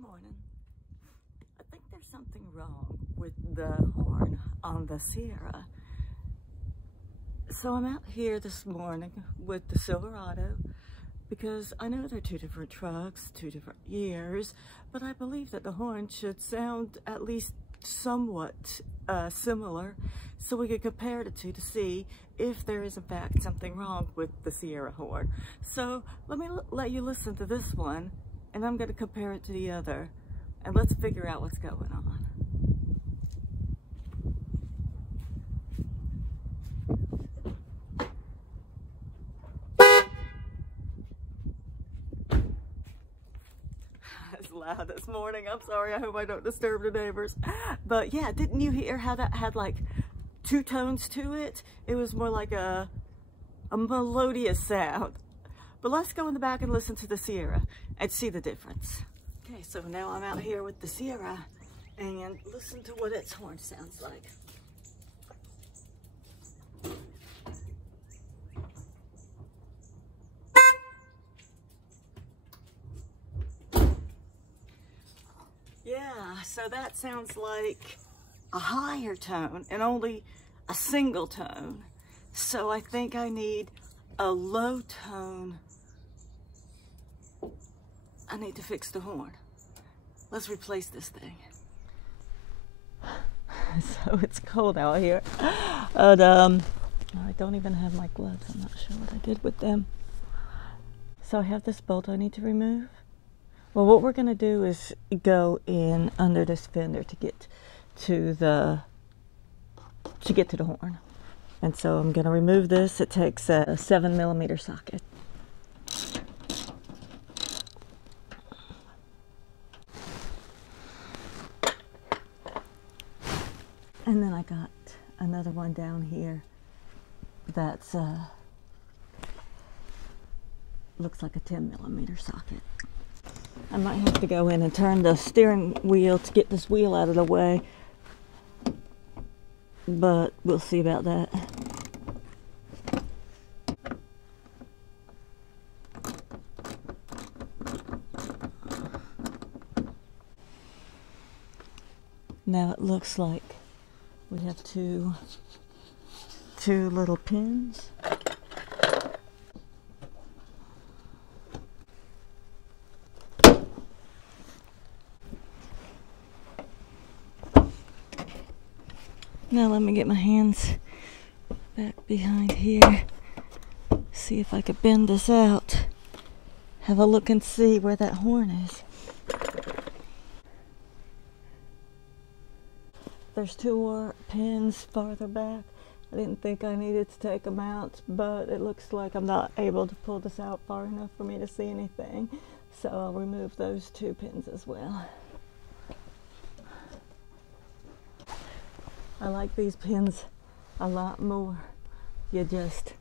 Good morning. I think there's something wrong with the horn on the Sierra. So I'm out here this morning with the Silverado because I know they're two different trucks, two different years, but I believe that the horn should sound at least somewhat similar, so we could compare the two to see if there is in fact something wrong with the Sierra horn. So let me let you listen to this one, and I'm going to compare it to the other, and let's figure out what's going on. It's loud this morning. I'm sorry. I hope I don't disturb the neighbors. But yeah, didn't you hear how that had like two tones to it? It was more like a melodious sound. But let's go in the back and listen to the Sierra and see the difference. Okay, so now I'm out here with the Sierra and listen to what its horn sounds like. Yeah, so that sounds like a higher tone and only a single tone. So I think I need a low tone. I need to fix the horn. Let's replace this thing. So it's cold out here. And I don't even have my gloves. I'm not sure what I did with them. So I have this bolt I need to remove. Well, what we're gonna do is go in under this fender to get to the horn. And so I'm gonna remove this. It takes a 7mm socket. And then I got another one down here that's looks like a 10mm socket. I might have to go in and turn the steering wheel to get this wheel out of the way, but we'll see about that. Now it looks like we have two little pins. Now let me get my hands back behind here, see if I could bend this out, have a look and see where that horn is. There's two more pins farther back. I didn't think I needed to take them out, but it looks like I'm not able to pull this out far enough for me to see anything, so I'll remove those two pins as well. I like these pins a lot more. You just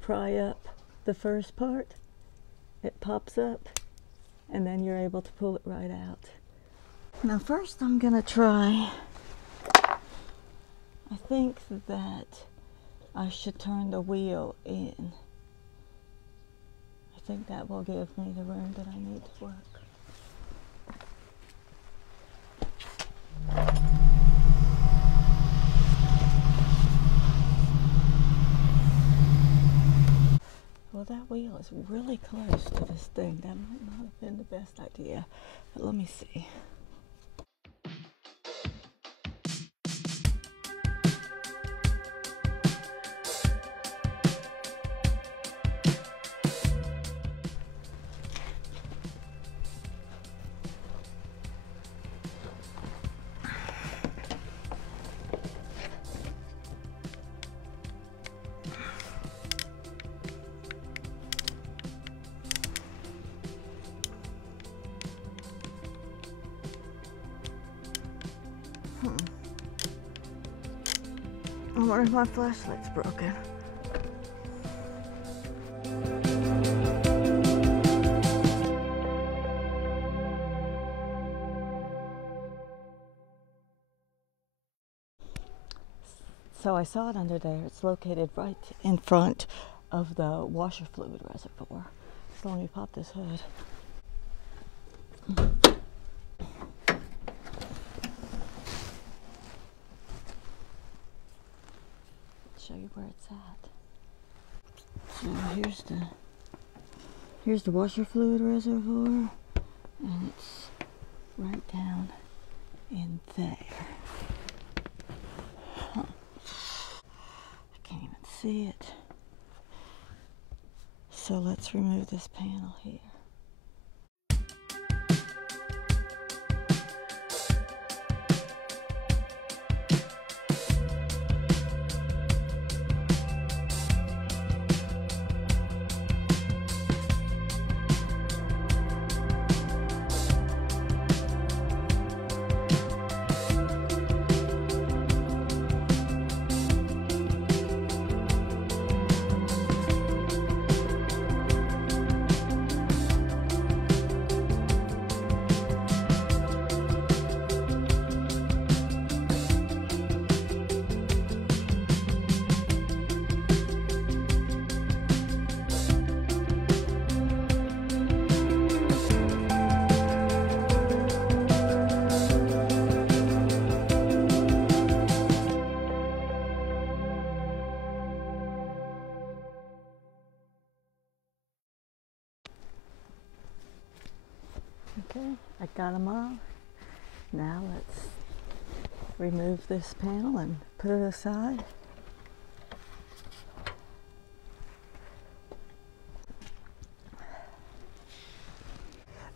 pry up the first part, it pops up, and then you're able to pull it right out. Now first I'm gonna try, I think that I should turn the wheel in. I think that will give me the room that I need to work. Well, that wheel is really close to this thing. That might not have been the best idea, but let me see. I wonder if my flashlight's broken. So I saw it under there. It's located right in front of the washer fluid reservoir. So let me pop this hood. Show you where it's at. So here's the washer fluid reservoir, and it's right down in there. Huh. I can't even see it. So let's remove this panel here. Okay, I got them all. Now let's remove this panel and put it aside.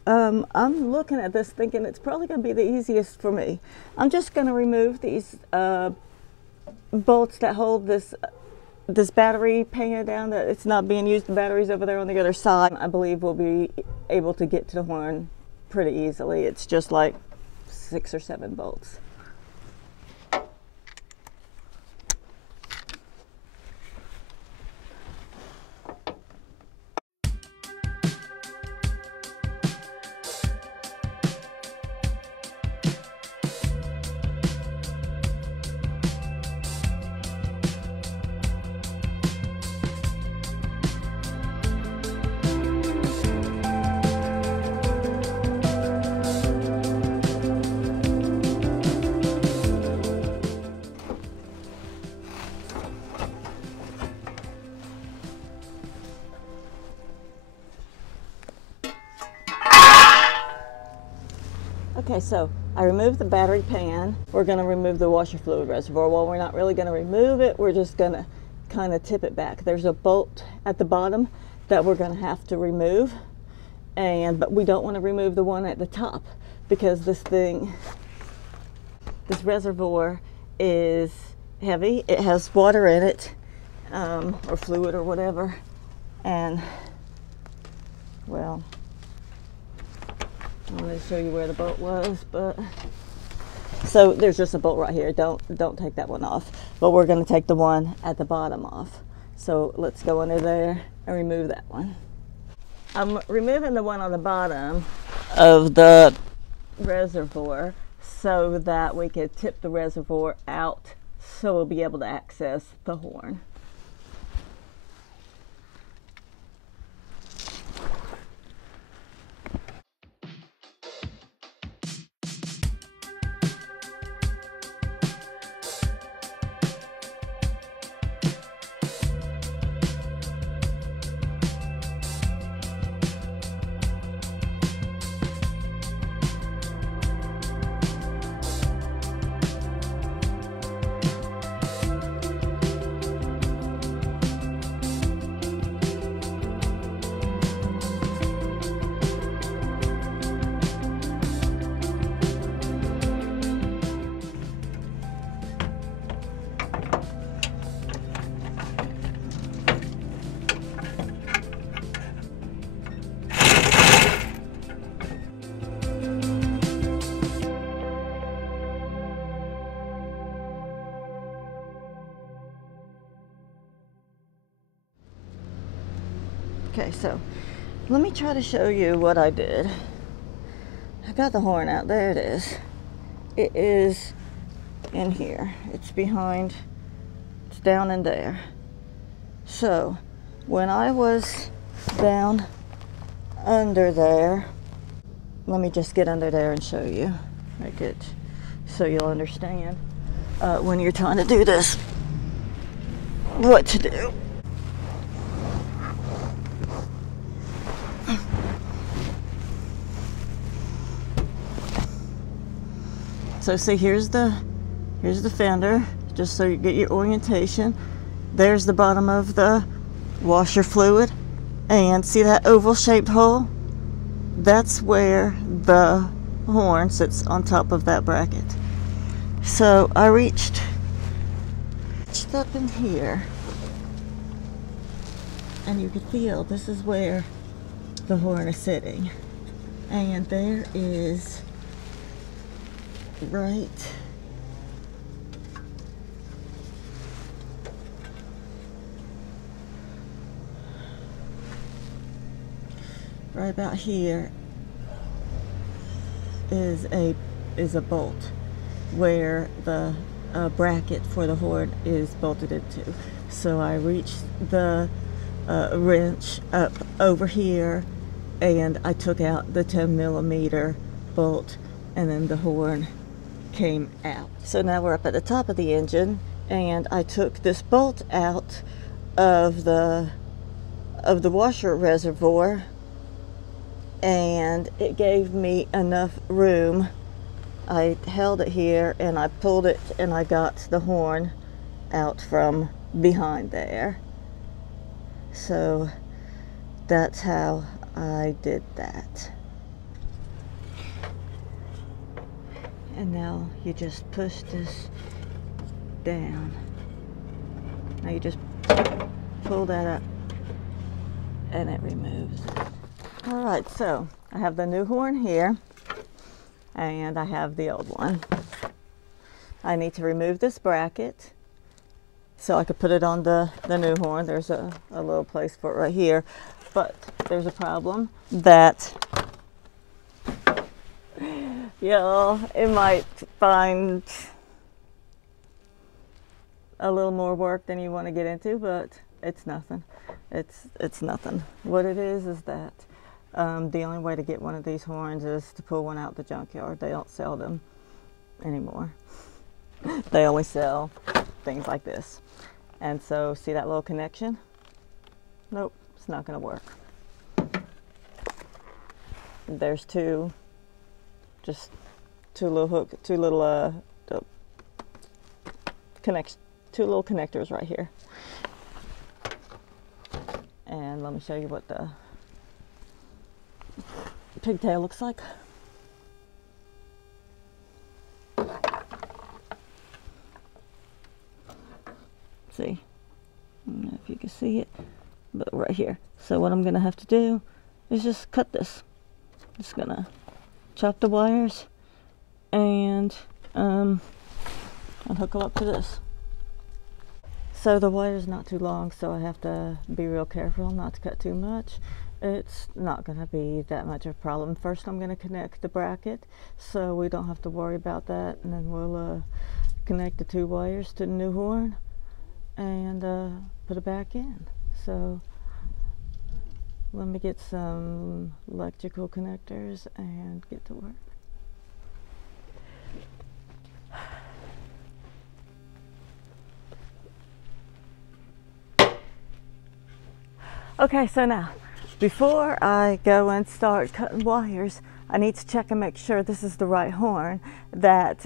I'm looking at this thinking it's probably going to be the easiest for me. I'm just going to remove these bolts that hold this battery pan down, that it's not being used. The battery's over there on the other side. I believe we'll be able to get to the horn pretty easily. It's just like 6 or 7 bolts. Okay, so I removed the battery pan. We're going to remove the washer fluid reservoir. Well, we're not really going to remove it. We're just going to kind of tip it back. There's a bolt at the bottom that we're going to have to remove, but we don't want to remove the one at the top because this reservoir is heavy. It has water in it, or fluid or whatever, and well, I'm going to show you where the bolt was, but so there's just a bolt right here. Don't take that one off, but we're going to take the one at the bottom off. So let's go under there and remove that one. I'm removing the one on the bottom of the reservoir so that we can tip the reservoir out so we'll be able to access the horn. Okay, so let me try to show you what I did. I got the horn out. There it is. It is in here. It's behind, it's down in there. So when I was down under there. Let me just get under there and show you. Make it so you'll understand when you're trying to do this, what to do. So see, here's the fender, just so you get your orientation. There's the bottom of the washer fluid, and see that oval shaped hole? That's where the horn sits on top of that bracket. So I reached up in here, and you could feel this is where the horn is sitting, and there is right about here is a bolt where the bracket for the horn is bolted into. So I reached the wrench up over here, and I took out the 10mm bolt, and then the horn came out. So now we're up at the top of the engine, and I took this bolt out of the washer reservoir, and it gave me enough room. I held it here and I pulled it, and I got the horn out from behind there. So that's how I did that. And now you just push this down. Now you just pull that up and it removes it. All right, so I have the new horn here, and I have the old one. I need to remove this bracket so I could put it on the new horn. There's a little place for it right here, but there's a problem that it might find a little more work than you want to get into, but it's nothing. It's nothing. What it is that the only way to get one of these horns is to pull one out the junkyard. They don't sell them anymore. They only sell things like this. And so, see that little connection? Nope, it's not going to work. There's two little connectors right here. And let me show you what the pigtail looks like. See, I don't know if you can see it, but right here. So what I'm gonna have to do is just cut this. Just gonna chop the wires and hook them up to this. So the wire's not too long, so I have to be real careful not to cut too much. It's not going to be that much of a problem. First I'm going to connect the bracket so we don't have to worry about that, and then we'll connect the two wires to the new horn and put it back in. So let me get some electrical connectors and get to work. Okay, so now, before I go and start cutting wires, I need to check and make sure this is the right horn, that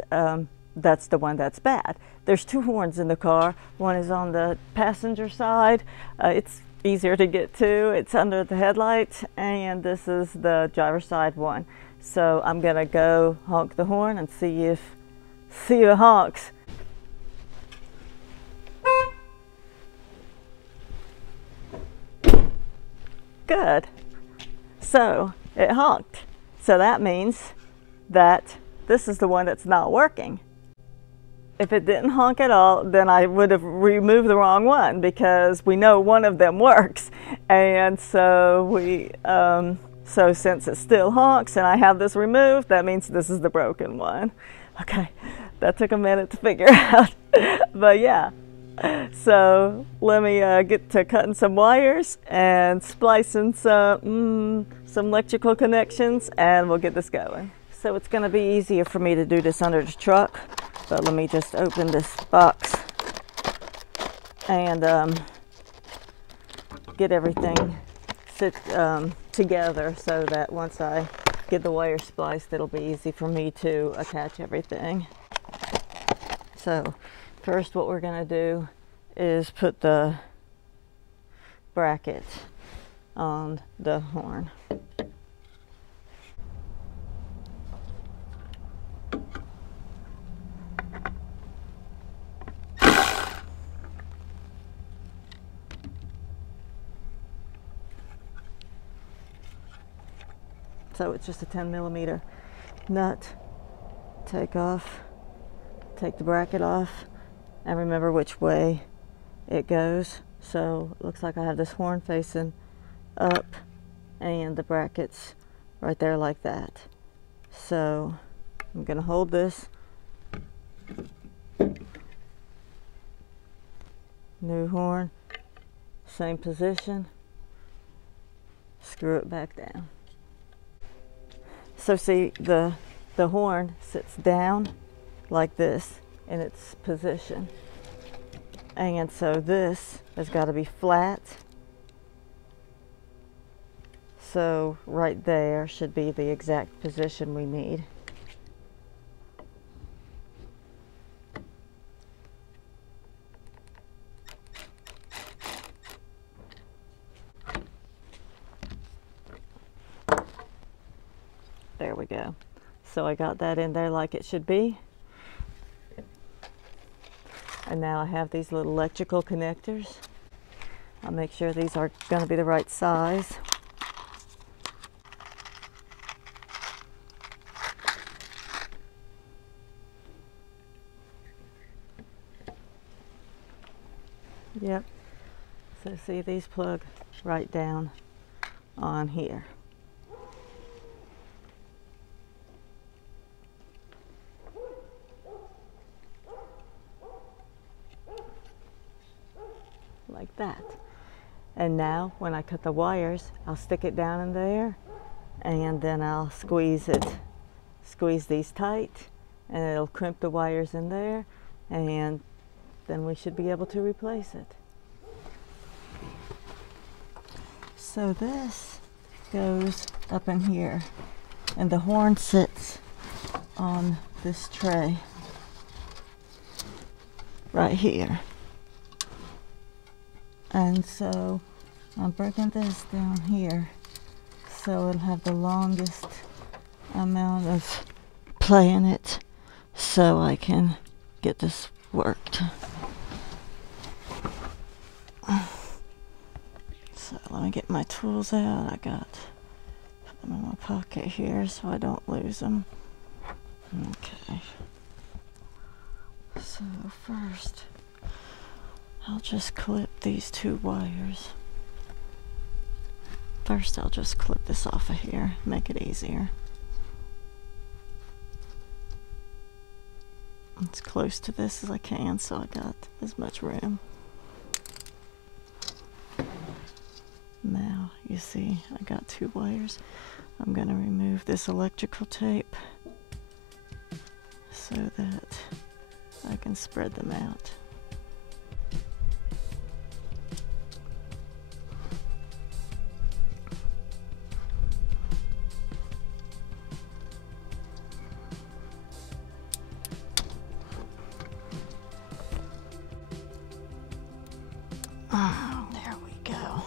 that's the one that's bad. There's two horns in the car. One is on the passenger side. It's easier to get to. It's under the headlights, and this is the driver's side one. So I'm gonna go honk the horn and see if it honks. Good. So it honked. So that means that this is the one that's not working. If it didn't honk at all, then I would have removed the wrong one, because we know one of them works. And so so since it still honks and I have this removed, that means this is the broken one. Okay, that took a minute to figure out, but yeah. So let me get to cutting some wires and splicing some some electrical connections and we'll get this going. So it's going to be easier for me to do this under the truck, but let me just open this box and get everything together so that once I get the wire spliced, it'll be easy for me to attach everything. So first what we're going to do is put the bracket on the horn. So it's just a 10mm nut. Take the bracket off, and remember which way it goes. So it looks like I have this horn facing up and the brackets right there like that. So I'm going to hold this. New horn, same position. Screw it back down. So see, the horn sits down like this in its position. And so this has got to be flat. So right there should be the exact position we need. There we go. So I got that in there like it should be. And now I have these little electrical connectors. I'll make sure these are going to be the right size. Yep. So see, these plug right down on here. Like that. And now when I cut the wires, I'll stick it down in there and then I'll squeeze these tight, and it'll crimp the wires in there, and then we should be able to replace it. So this goes up in here, and the horn sits on this tray right here. And so I'm breaking this down here so it'll have the longest amount of play in it so I can get this worked. So let me get my tools out. I got them in my pocket here so I don't lose them. Okay. So first, I'll just clip these two wires. First, I'll just clip this off of here, make it easier. As close to this as I can so I got as much room. Now, you see, I got two wires. I'm going to remove this electrical tape so that I can spread them out. Oh, there we go.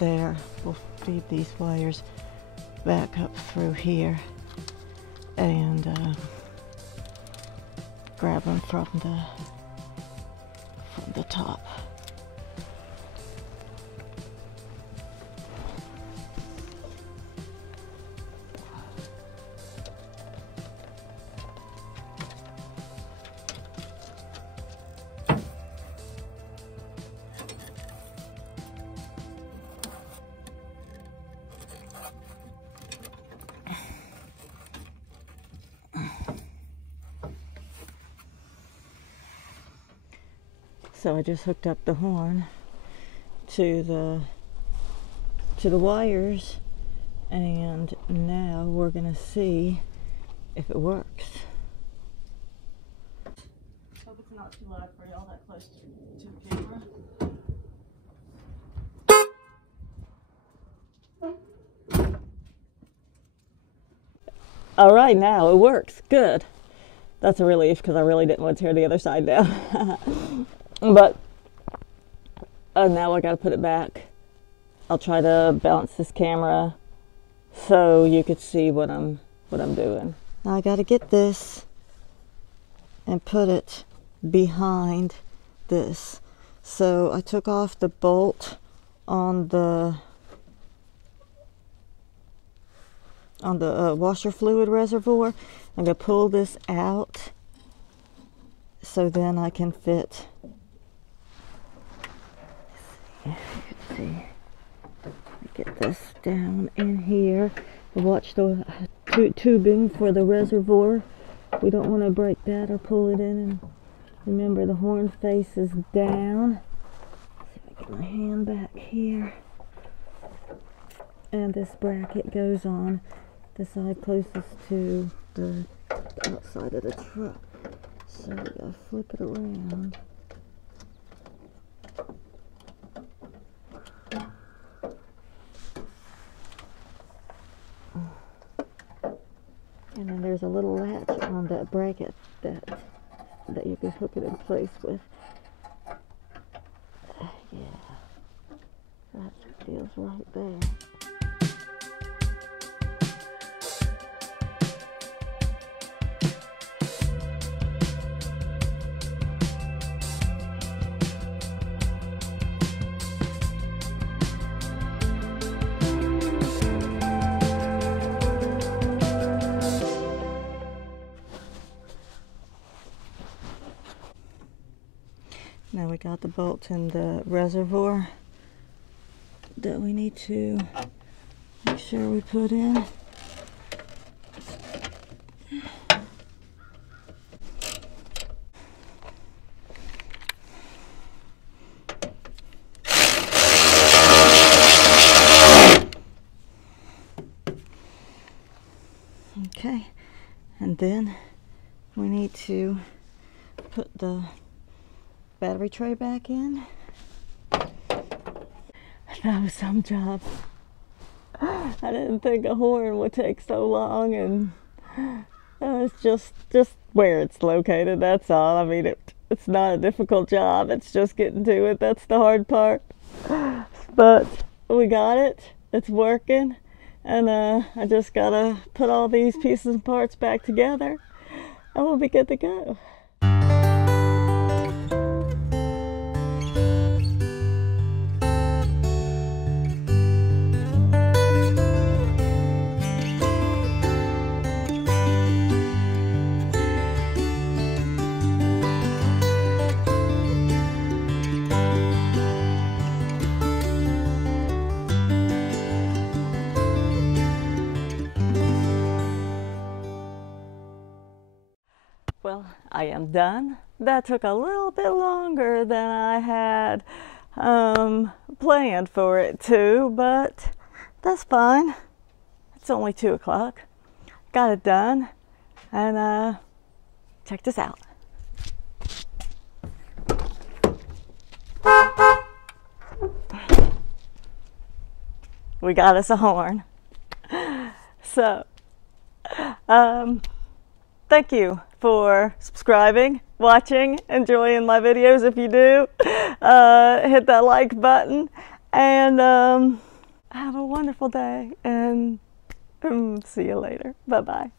there. We'll feed these wires back up through here and grab them from the top. So I just hooked up the horn to the wires, and now we're gonna see if it works. Hope it's not too loud for y'all that close to the camera. All right, now it works. Good. That's a relief because I really didn't want to tear the other side down. But now I gotta put it back. I'll try to balance this camera so you could see what I'm doing. Now I gotta get this and put it behind this. So I took off the bolt on the washer fluid reservoir. I'm gonna pull this out so then I can fit. You can see. Get this down in here. Watch the tubing for the reservoir. We don't want to break that or pull it in. And remember, the horn face is down. Let's see if I get my hand back here. And this bracket goes on the side closest to the outside of the truck. So we gotta flip it around. And then there's a little latch on that bracket that you can hook it in place with. Yeah, that feels right there. Now we got the bolt in the reservoir that we need to make sure we put in. Okay, and then we need to put the battery tray back in. That was some job. I didn't think a horn would take so long, and it's just where it's located, that's all. I mean, it's not a difficult job, it's just getting to it. That's the hard part. But we got it, it's working, and I just gotta put all these pieces and parts back together and we'll be good to go. Well, I am done. That took a little bit longer than I had planned for it to, but that's fine. It's only 2 o'clock. Got it done, and check this out. We got us a horn. So, thank you for subscribing, watching, enjoying my videos. If you do, hit that like button, and Have a wonderful day, and see you later. Bye-bye.